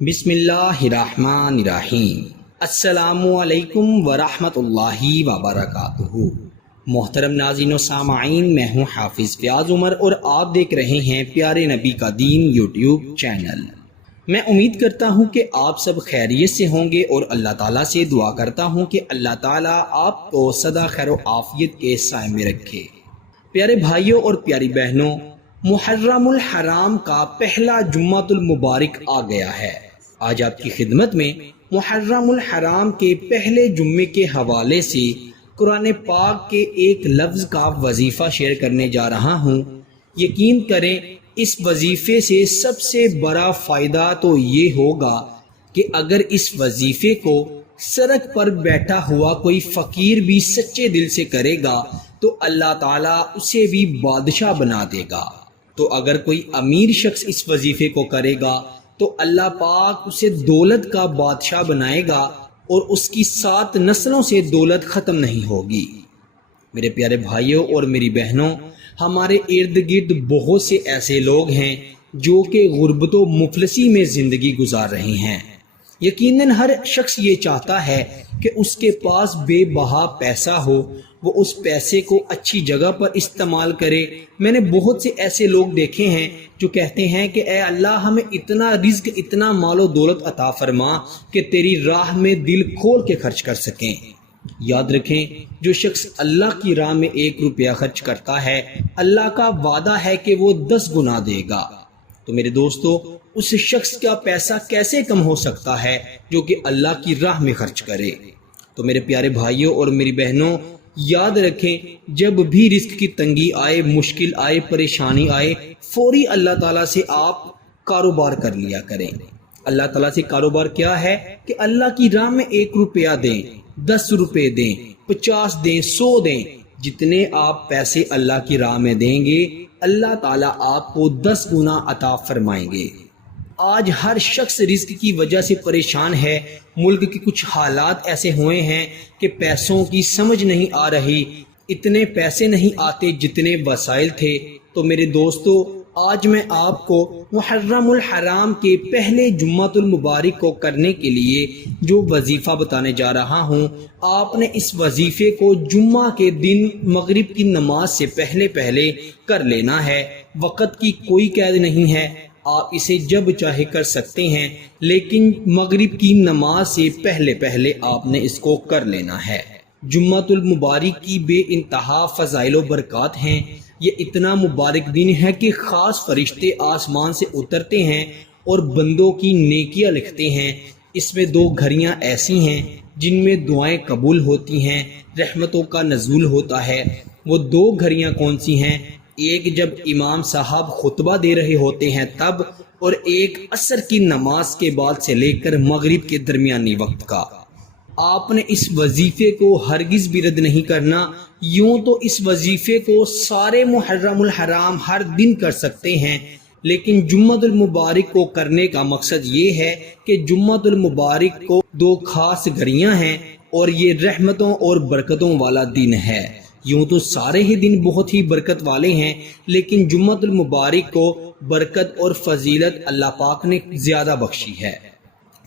بسم اللہ الرحمن الرحیم۔ السلام علیکم ورحمۃ اللہ وبرکاتہ۔ محترم ناظرین و سامعین، میں ہوں حافظ فیاض عمر اور آپ دیکھ رہے ہیں پیارے نبی کا دین یوٹیوب چینل۔ میں امید کرتا ہوں کہ آپ سب خیریت سے ہوں گے اور اللہ تعالیٰ سے دعا کرتا ہوں کہ اللہ تعالیٰ آپ کو سدا خیر و عافیت کے سائے میں رکھے۔ پیارے بھائیوں اور پیاری بہنوں، محرم الحرام کا پہلا جمعۃ المبارک آ گیا ہے۔ آج آپ کی خدمت میں محرم الحرام کے پہلے جمعے کے حوالے سے قرآن پاک کے ایک لفظ کا وظیفہ شیئر کرنے جا رہا ہوں۔ یقین کریں اس وظیفے سے سب سے بڑا فائدہ تو یہ ہوگا کہ اگر اس وظیفے کو سڑک پر بیٹھا ہوا کوئی فقیر بھی سچے دل سے کرے گا تو اللہ تعالیٰ اسے بھی بادشاہ بنا دے گا۔ تو اگر کوئی امیر شخص اس وظیفے کو کرے گا تو اللہ پاک اسے دولت کا بادشاہ بنائے گا اور اس کی 7 نسلوں سے دولت ختم نہیں ہوگی۔ میرے پیارے بھائیوں اور میری بہنوں، ہمارے ارد گرد بہت سے ایسے لوگ ہیں جو کہ غربت و مفلسی میں زندگی گزار رہے ہیں۔ یقیناً ہر شخص یہ چاہتا ہے کہ اس کے پاس بے بہا پیسہ ہو، وہ اس پیسے کو اچھی جگہ پر استعمال کرے۔ میں نے بہت سے ایسے لوگ دیکھے ہیں جو کہتے ہیں کہ اے اللہ ہمیں اتنا رزق، اتنا مال و دولت عطا فرما کہ تیری راہ میں دل کھول کے خرچ کر سکیں۔ یاد رکھیں، جو شخص اللہ کی راہ میں 1 روپیہ خرچ کرتا ہے، اللہ کا وعدہ ہے کہ وہ 10 گنا دے گا۔ تو میرے دوستو، اس شخص کا پیسہ کیسے کم ہو سکتا ہے جو کہ اللہ کی راہ میں خرچ کرے؟ تو میرے پیارے بھائیوں اور میری بہنوں، یاد رکھیں، جب بھی رزق کی تنگی آئے، مشکل آئے، پریشانی آئے، فوری اللہ تعالیٰ سے آپ کاروبار کر لیا کریں۔ اللہ تعالیٰ سے کاروبار کیا ہے کہ اللہ کی راہ میں 1 روپیہ دیں، 10 روپے دیں، 50 دیں، 100 دیں۔ جتنے آپ پیسے اللہ کی راہ میں دیں گے، اللہ تعالیٰ آپ کو 10 گنا عطا فرمائیں گے۔ آج ہر شخص رزق کی وجہ سے پریشان ہے۔ ملک کے کچھ حالات ایسے ہوئے ہیں کہ پیسوں کی سمجھ نہیں آ رہی، اتنے پیسے نہیں آتے جتنے وسائل تھے۔ تو میرے دوستو، آج میں آپ کو محرم الحرام کے پہلے جمعۃ المبارک کو کرنے کے لیے جو وظیفہ بتانے جا رہا ہوں، آپ نے اس وظیفے کو جمعہ کے دن مغرب کی نماز سے پہلے کر لینا ہے۔ وقت کی کوئی قید نہیں ہے، آپ اسے جب چاہے کر سکتے ہیں، لیکن مغرب کی نماز سے پہلے آپ نے اس کو کر لینا ہے۔ جمعۃ المبارک کی بے انتہا فضائل و برکات ہیں۔ یہ اتنا مبارک دن ہے کہ خاص فرشتے آسمان سے اترتے ہیں اور بندوں کی نیکیاں لکھتے ہیں۔ اس میں 2 گھڑیاں ایسی ہیں جن میں دعائیں قبول ہوتی ہیں، رحمتوں کا نزول ہوتا ہے۔ وہ 2 گھڑیاں کون سی ہیں؟ ایک جب امام صاحب خطبہ دے رہے ہوتے ہیں تب، اور ایک عصر کی نماز کے بعد سے لے کر مغرب کے درمیانی وقت کا۔ آپ نے اس وظیفے کو ہرگز بھی رد نہیں کرنا۔ یوں تو اس وظیفے کو سارے محرم الحرام ہر دن کر سکتے ہیں، لیکن جمعۃ المبارک کو کرنے کا مقصد یہ ہے کہ جمعۃ المبارک کو 2 خاص گھڑیاں ہیں اور یہ رحمتوں اور برکتوں والا دن ہے۔ یوں تو سارے ہی دن بہت ہی برکت والے ہیں، لیکن جمعۃ المبارک کو برکت اور فضیلت اللہ پاک نے زیادہ بخشی ہے۔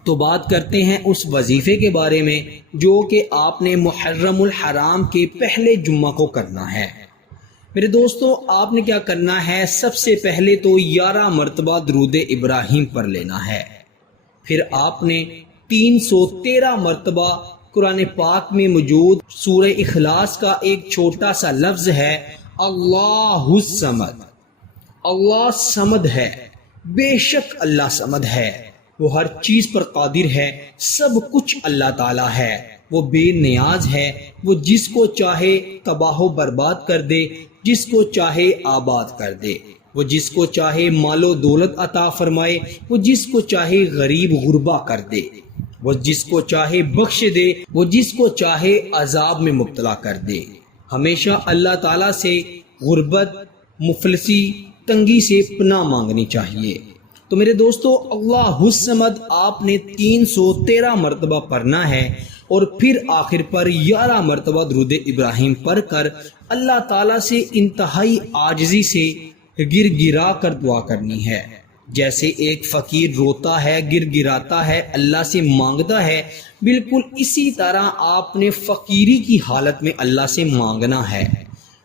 تو بات کرتے ہیں اس وظیفے کے بارے میں جو کہ آپ نے محرم الحرام کے پہلے جمعہ کو کرنا ہے۔ میرے دوستو، آپ نے کیا کرنا ہے؟ سب سے پہلے تو 11 مرتبہ درود ابراہیم پڑھ لینا ہے۔ پھر آپ نے 313 مرتبہ قرآن پاک میں موجود سورہ اخلاص کا ایک چھوٹا سا لفظ ہے، اللہ الصمد۔ اللہ صمد ہے، بے شک اللہ صمد ہے، وہ ہر چیز پر قادر ہے، سب کچھ اللہ تعالیٰ ہے، وہ بے نیاز ہے، وہ جس کو چاہے تباہ و برباد کر دے، جس کو چاہے آباد کر دے، وہ جس کو چاہے مال و دولت عطا فرمائے، وہ جس کو چاہے غریب غربا کر دے، وہ جس کو چاہے بخش دے، وہ جس کو چاہے عذاب میں مبتلا کر دے۔ ہمیشہ اللہ تعالیٰ سے غربت، مفلسی، تنگی سے پناہ مانگنی چاہیے۔ تو میرے دوستو، اللہ الصمد آپ نے 313 مرتبہ پڑھنا ہے اور پھر آخر پر 11 مرتبہ درود ابراہیم پڑھ کر اللہ تعالیٰ سے انتہائی عاجزی سے گر گرا کر دعا کرنی ہے۔ جیسے ایک فقیر روتا ہے، گر گراتا ہے، اللہ سے مانگتا ہے، بالکل اسی طرح آپ نے فقیری کی حالت میں اللہ سے مانگنا ہے۔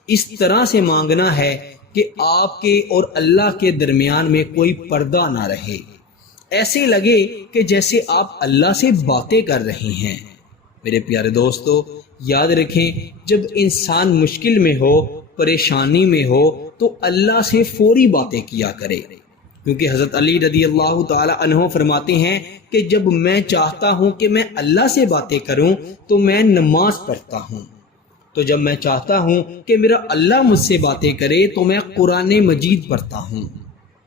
اس طرح سے مانگنا ہے کہ آپ کے اور اللہ کے درمیان میں کوئی پردہ نہ رہے، ایسے لگے کہ جیسے آپ اللہ سے باتیں کر رہے ہیں۔ میرے پیارے دوستو، یاد رکھیں، جب انسان مشکل میں ہو، پریشانی میں ہو، تو اللہ سے فوری باتیں کیا کرے، کیونکہ حضرت علی رضی اللہ تعالی عنہ فرماتے ہیں کہ جب میں چاہتا ہوں کہ میں اللہ سے باتیں کروں تو میں نماز پڑھتا ہوں، تو جب میں چاہتا ہوں کہ میرا اللہ مجھ سے باتیں کرے تو میں قرآن مجید پڑھتا ہوں۔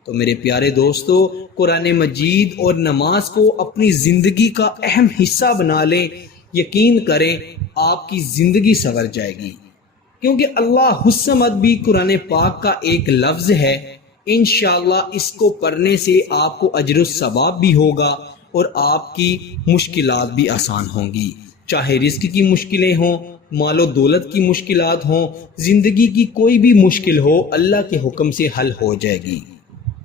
تو میرے پیارے دوستو، قرآن مجید اور نماز کو اپنی زندگی کا اہم حصہ بنا لیں، یقین کریں آپ کی زندگی سنور جائے گی، کیونکہ اللہ الصمد بھی قرآن پاک کا ایک لفظ ہے۔ انشاءاللہ اس کو پڑھنے سے آپ کو اجر و ثواب بھی ہوگا اور آپ کی مشکلات بھی آسان ہوں گی، چاہے رزق کی مشکلیں ہوں، مال و دولت کی مشکلات ہوں، زندگی کی کوئی بھی مشکل ہو، اللہ کے حکم سے حل ہو جائے گی۔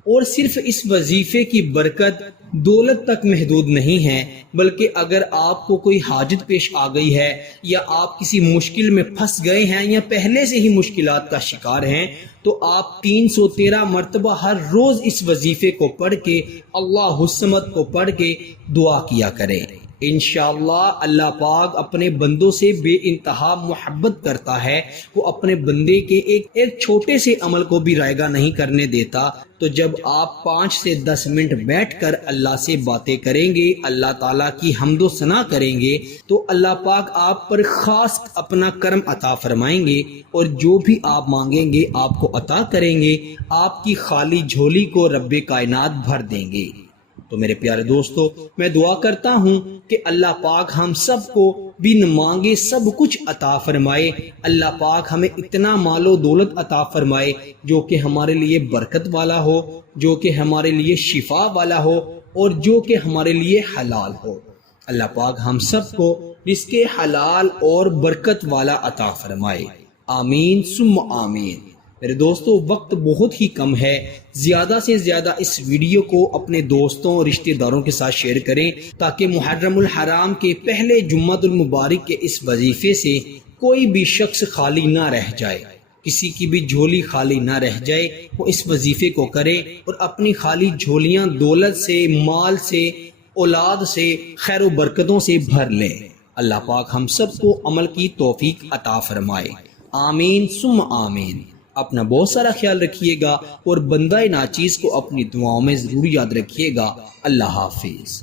اور صرف اس وظیفے کی برکت دولت تک محدود نہیں ہے، بلکہ اگر آپ کو کوئی حاجت پیش آ گئی ہے یا آپ کسی مشکل میں پھنس گئے ہیں یا پہلے سے ہی مشکلات کا شکار ہیں، تو آپ 313 مرتبہ ہر روز اس وظیفے کو پڑھ کے، اللہ الصمد کو پڑھ کے دعا کیا کریں۔ انشاءاللہ اللہ پاک اپنے بندوں سے بے انتہا محبت کرتا ہے، وہ اپنے بندے کے ایک چھوٹے سے عمل کو بھی رائگاں نہیں کرنے دیتا۔ تو جب آپ 5 سے 10 منٹ بیٹھ کر اللہ سے باتیں کریں گے، اللہ تعالیٰ کی حمد و ثنا کریں گے، تو اللہ پاک آپ پر خاص اپنا کرم عطا فرمائیں گے، اور جو بھی آپ مانگیں گے آپ کو عطا کریں گے، آپ کی خالی جھولی کو رب کائنات بھر دیں گے۔ تو میرے پیارے دوستو، میں دعا کرتا ہوں کہ اللہ پاک ہم سب کو بن مانگے سب کچھ عطا فرمائے، اللہ پاک ہمیں اتنا مال و دولت عطا فرمائے جو کہ ہمارے لیے برکت والا ہو، جو کہ ہمارے لیے شفا والا ہو، اور جو کہ ہمارے لیے حلال ہو۔ اللہ پاک ہم سب کو رزق حلال اور برکت والا عطا فرمائے، آمین ثم آمین۔ میرے دوستو، وقت بہت ہی کم ہے، زیادہ سے زیادہ اس ویڈیو کو اپنے دوستوں اور رشتہ داروں کے ساتھ شیئر کریں، تاکہ محرم الحرام کے پہلے جمعہ المبارک کے اس وظیفے سے کوئی بھی شخص خالی نہ رہ جائے، کسی کی بھی جھولی خالی نہ رہ جائے۔ وہ اس وظیفے کو کرے اور اپنی خالی جھولیاں دولت سے، مال سے، اولاد سے، خیر و برکتوں سے بھر لے۔ اللہ پاک ہم سب کو عمل کی توفیق عطا فرمائے، آمین ثم آمین۔ اپنا بہت سارا خیال رکھیے گا اور بندہ ناچیز کو اپنی دعاؤں میں ضرور یاد رکھیے گا۔ اللہ حافظ۔